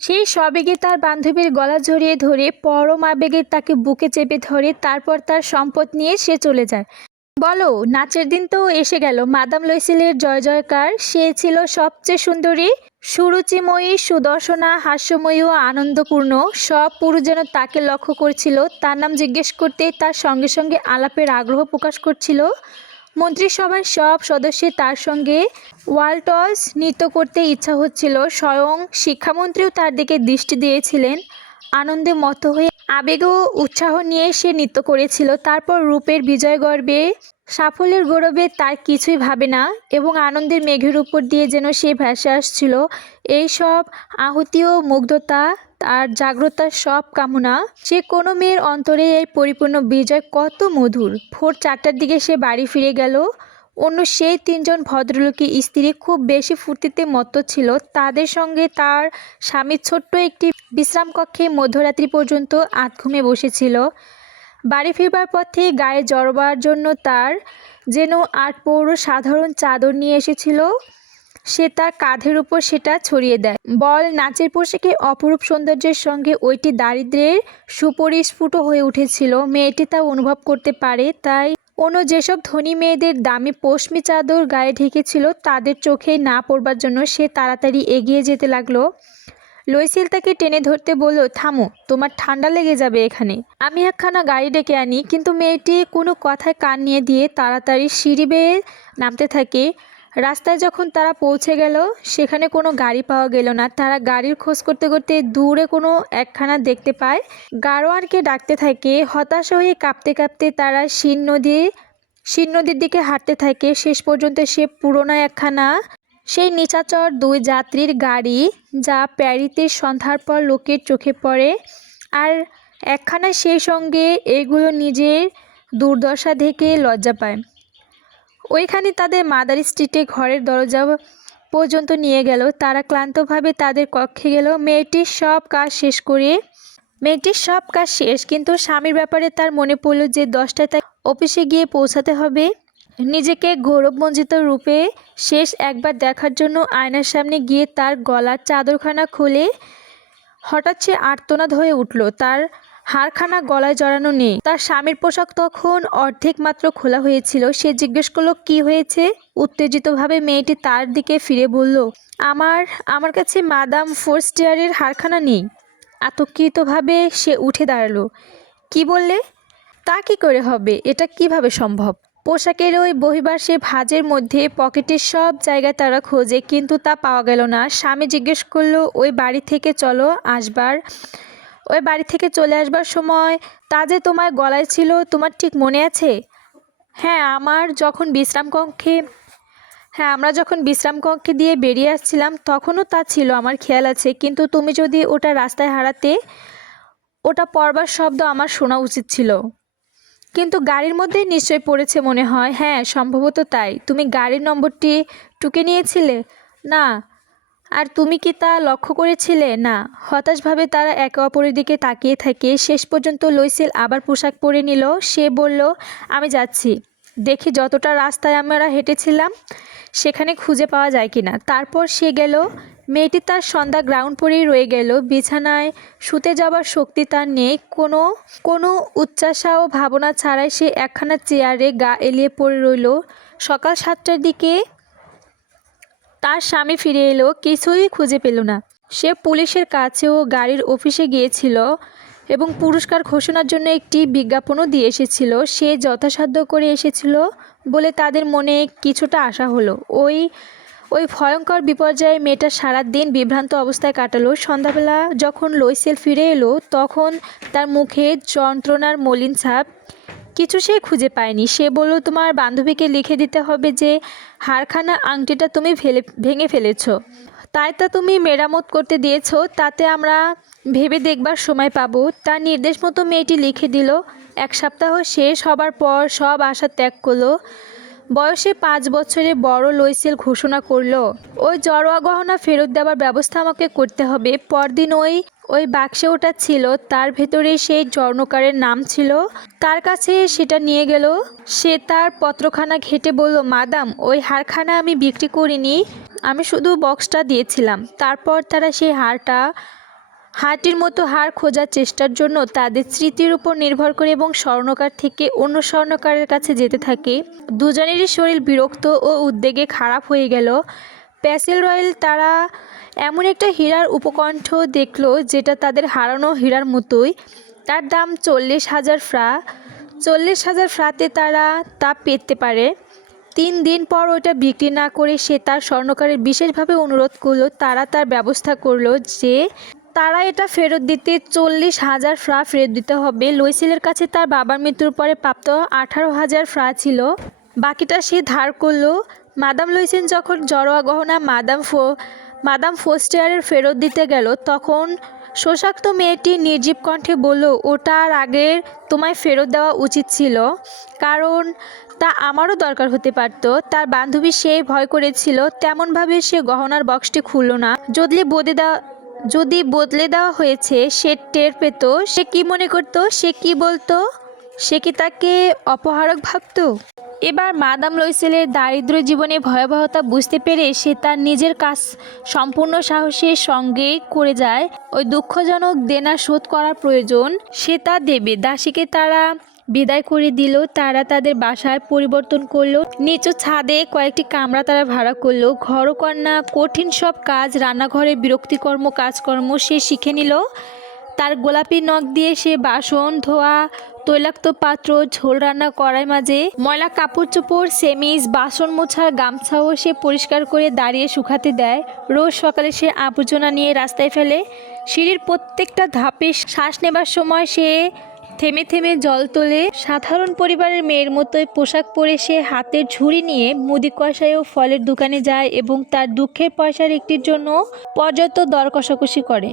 সেই সবেগে তার বান্ধবীর গলা জড়িয়ে ধরে পরম আবেগে তাকে বুকে চেপে ধরে তারপর তার সম্পদ নিয়ে সে চলে যায়। বলো, নাচের দিন তো এসে গেল। মাদাম লুইসেলের জয় জয়কার। সে ছিল সবচেয়ে সুন্দরী, সুরুচিময়ী, সুদর্শনা, হাস্যময়ী ও আনন্দপূর্ণ। সব পুরুষ যেন তাকে লক্ষ্য করছিল, তার নাম জিজ্ঞেস করতেই তার সঙ্গে সঙ্গে আলাপের আগ্রহ প্রকাশ করছিল। মন্ত্রিসভার সব সদস্যের তার সঙ্গে ওয়ালটজ নৃত্য করতে ইচ্ছা হচ্ছিল। স্বয়ং শিক্ষামন্ত্রীও তার দিকে দৃষ্টি দিয়েছিলেন। আনন্দে মত্ত হয়ে আবেগ ও উৎসাহ নিয়ে সে নৃত্য করেছিল। তারপর রূপের বিজয় গর্বে, সাফল্যের গৌরবে তার কিছুই ভাবে না এবং আনন্দের মেঘের উপর দিয়ে যেন সে ভেসে আসছিল। এই সব আহুতি ও মুগ্ধতা, তার জাগ্রতার সব কামনা, যে কোনো মেয়ের অন্তরে এই পরিপূর্ণ বিজয় কত মধুর। ভোর 4টার দিকে সে বাড়ি ফিরে গেল। অন্য সেই 3জন ভদ্রলোকের স্ত্রী খুব বেশি ফুর্তিতে মত্ত ছিল। তাদের সঙ্গে তার স্বামীর ছোট্ট একটি বিশ্রামকক্ষে মধ্যরাত্রি পর্যন্ত আধঘুমে বসেছিল। বাড়ি ফিরবার পথে গায়ে জড়বার জন্য তার যেন 8 পৌর সাধারণ চাদর নিয়ে এসেছিল। সে তার কাঁধের উপর সেটা ছড়িয়ে দেয়। বল, নাচের পোশাকে অপরূপ সৌন্দর্যের সঙ্গে ওইটি দারিদ্র্যের সুপরিস্ফুট হয়ে উঠেছিল। মেয়েটি তা অনুভব করতে পারে। তাই অন্য যেসব ধনী মেয়েদের দামি পশমি চাদর গায়ে ঢেকেছিল তাদের চোখে না পড়বার জন্য সে তাড়াতাড়ি এগিয়ে যেতে লাগলো। লুইসেল তাকে টেনে ধরতে বলল, থামো, তোমার ঠান্ডা লেগে যাবে এখানে। আমি একখানা গাড়ি ডেকে আনি। কিন্তু মেয়েটি কোনো কথায় কান নিয়ে দিয়ে তাড়াতাড়ি সিঁড়ি বেয়ে নামতে থাকে। রাস্তায় যখন তারা পৌঁছে গেল সেখানে কোনো গাড়ি পাওয়া গেল না। তারা গাড়ির খোঁজ করতে করতে দূরে কোনো একখানা দেখতে পায়। গাড়োয়ানকে ডাকতে থাকে। হতাশ হয়ে কাঁপতে কাঁপতে তারা শির নদীর দিকে হাঁটতে থাকে। শেষ পর্যন্ত সে পুরোনো একখানা সেই নিশাচর 2 যাত্রীর গাড়ি, যা প্যারিতে সন্ধ্যার পর লোকের চোখে পড়ে, আর একখানা সেই সঙ্গে এগুলো নিজের দুর্দশা দেখে লজ্জা পায়। ওইখানে তাদের মাদার স্ট্রিটে ঘরের দরজা পর্যন্ত নিয়ে গেল। তারা ক্লান্তভাবে তাদের কক্ষে গেল। মেয়েটির সব কাজ শেষ, কিন্তু স্বামীর ব্যাপারে তার মনে পড়ল যে 10টায় তাকে অফিসে গিয়ে পৌঁছাতে হবে। নিজেকে গৌরবমণ্ডিত রূপে শেষ একবার দেখার জন্য আয়নার সামনে গিয়ে তার গলার চাদরখানা খুলে হঠাৎ সে আর্তনাদ হয়ে উঠল। তার হারখানা গলায় জড়ানো নেই। তার স্বামীর পোশাক তখন অর্ধেক মাত্র খোলা হয়েছিল। সে জিজ্ঞেস করলো, কি হয়েছে? উত্তেজিতভাবে মেয়েটি তার দিকে ফিরে বলল, আমার কাছে মাদাম ফোরস্টিয়ারের হারখানা নেই। আতঙ্কিতভাবে সে উঠে দাঁড়ালো। কি বললে? তা কি করে হবে? এটা কিভাবে সম্ভব? পোশাকের ওই বহির্বাসে ভাঁজের মধ্যে পকেটের সব জায়গায় তারা খোঁজে, কিন্তু তা পাওয়া গেল না। স্বামী জিজ্ঞেস করলো, ওই বাড়ি থেকে চলে আসবার সময় তা যে তোমার গলায় ছিল, তোমার ঠিক মনে আছে? হ্যাঁ, আমরা যখন বিশ্রামকক্ষে দিয়ে বেরিয়ে আসছিলাম তখনও তা ছিল, আমার খেয়াল আছে। কিন্তু তুমি যদি ওটা রাস্তায় হারাতে, ওটা পড়বার শব্দ আমার শোনা উচিত ছিল। কিন্তু গাড়ির মধ্যেই নিশ্চয়ই পড়েছে মনে হয়। হ্যাঁ, সম্ভবত তাই। তুমি গাড়ির নম্বরটি টুকে নিয়েছিলে? না। আর তুমি কি তা লক্ষ্য করেছিলে? না। হতাশভাবে তারা একে অপরের দিকে তাকিয়ে থাকে। শেষ পর্যন্ত লুইসেল আবার পোশাক পরে নিল। সে বলল, আমি যাচ্ছি, দেখি যতটা রাস্তায় আমরা হেঁটেছিলাম সেখানে খুঁজে পাওয়া যায় কিনা। তারপর সে গেল। মেয়েটি তার সন্ধ্যা গ্রাউন্ড পরেই রয়ে গেল। বিছানায় শুতে যাবার শক্তি তার নেই। কোনো উচ্চাশা ও ভাবনা ছাড়াই সে একখানা চেয়ারে গা এলিয়ে পড়ে রইল। সকাল 7টার দিকে তার স্বামী ফিরে এলো। কিছুই খুঁজে পেল না। সে পুলিশের কাছে ও গাড়ির অফিসে গিয়েছিল এবং পুরস্কার ঘোষণার জন্য একটি বিজ্ঞাপনও দিয়ে এসেছিল। সে যথাসাধ্য করে এসেছিল বলে তাদের মনে কিছুটা আশা হলো। ওই ভয়ঙ্কর বিপর্যয়ে মেয়েটা সারা দিন বিভ্রান্ত অবস্থায় কাটালো। সন্ধ্যাবেলা যখন লুইসেল ফিরে এলো তখন তার মুখে যন্ত্রণার মলিন ছাপ। কিছু সে খুঁজে পায়নি। সে বলল, তোমার বান্ধবীকে লিখে দিতে হবে যে হারখানা আংটিটা তুমি ভেঙে ফেলেছ। তাই তা তুমি মেরামত করতে দিয়েছ, তাতে আমরা ভেবে দেখবার সময় পাবো। তার নির্দেশ মতো মেয়েটি লিখে দিল। 1 সপ্তাহ শেষ হবার পর সব আশা ত্যাগ করলো। বয়সে 5 বছরে বড় লুইসেল ঘোষণা করল, ওই জড়োয়া গহনা ফেরত দেওয়ার ব্যবস্থা আমাকে করতে হবে। পরদিন ওই বাক্সে ওটা ছিল, তার ভেতরে সেই স্বর্ণকারের নাম ছিল। তার কাছে সেটা নিয়ে গেল। সে তার পত্রখানা ঘেঁটে বলল, মাদাম, ওই হারখানা আমি বিক্রি করিনি, আমি শুধু বক্সটা দিয়েছিলাম। তারপর তারা সেই হারটা হাতির মতো হার খোঁজার চেষ্টার জন্য তাদের স্মৃতির উপর নির্ভর করে এবং স্বর্ণকার থেকে অন্য স্বর্ণকারের কাছে যেতে থাকে। দুজনেরই শরীর বিরক্ত ও উদ্বেগে খারাপ হয়ে গেল। প্যাসেল রয়েল তারা এমন একটা হীরার উপকণ্ঠ দেখল যেটা তাদের হারানো হীরার মতোই। তার দাম 40,000 ফ্রা। 40,000 ফ্রাতে তারা তা পেতে পারে। 3 দিন পর ওটা বিক্রি না করে সে তার স্বর্ণকারের বিশেষভাবে অনুরোধ করলো। তারা তার ব্যবস্থা করলো যে তারা এটা ফেরত দিতে 40,000 ফ্রা ফেরত দিতে হবে। লুইসেলের কাছে তার বাবার মৃত্যুর পরে প্রাপ্ত 18,000 ফ্রা ছিল, বাকিটা সে ধার করলো। মাদাম লুইসেল যখন জড়োয়া গহনা মাদাম ফোস্টিয়ারের ফেরত দিতে গেল তখন শোষাক্ত মেয়েটি নির্জীব কণ্ঠে বলল, ওটা আর আগের তোমায় ফেরত দেওয়া উচিত ছিল, কারণ তা আমারও দরকার হতে পারত। তার বান্ধবী সেই ভয় করেছিল, তেমনভাবে সে গহনার বক্সটি খুলল না। যদি বদলে দেওয়া হয়েছে সে টের পেত। সে কি মনে করত, সে কি বলতো, সে কি তাকে অপহারক ভাবত? এবার মাদাম লুইসেলের দারিদ্র জীবনে ভয়াবহতা বুঝতে পেরে সে তার নিজের কাজ সম্পূর্ণ সাহসের সঙ্গে করে যায়। ওই দুঃখজনক দেনা শোধ করার প্রয়োজন, সে তা দেবে। দাসীকে তারা বিদায় করে দিল। তারা তাদের বাসায় পরিবর্তন করলো। নিচু ছাদে কয়েকটি কামরা তারা ভাড়া করলো। ঘরকন্না কঠিন সব কাজ, রান্নাঘরে বিরক্তিকর্ম কাজকর্ম সে শিখে নিল। তার গোলাপি নখ দিয়ে সে বাসন ধোয়া, তৈলাক্ত পাত্র, ঝোল রান্না কড়াই মাঝে, ময়লা কাপড় চোপড়, সেমিজ, বাসন মোছার গামছাও সে পরিষ্কার করে দাঁড়িয়ে শুকাতে দেয়। রোজ সকালে সে আবর্জনা নিয়ে রাস্তায় ফেলে। সিঁড়ির প্রত্যেকটা ধাপে শ্বাস নেবার সময় সে থেমে থেমে জল তোলে। সাধারণ পরিবারের মেয়ের মতোই পোশাক পরে সে হাতের ঝুড়ি নিয়ে মুদি কষায় ও ফলের দোকানে যায় এবং তার দুঃখের পয়সার একটির জন্য পর্যাপ্ত দর কষাকষি করে।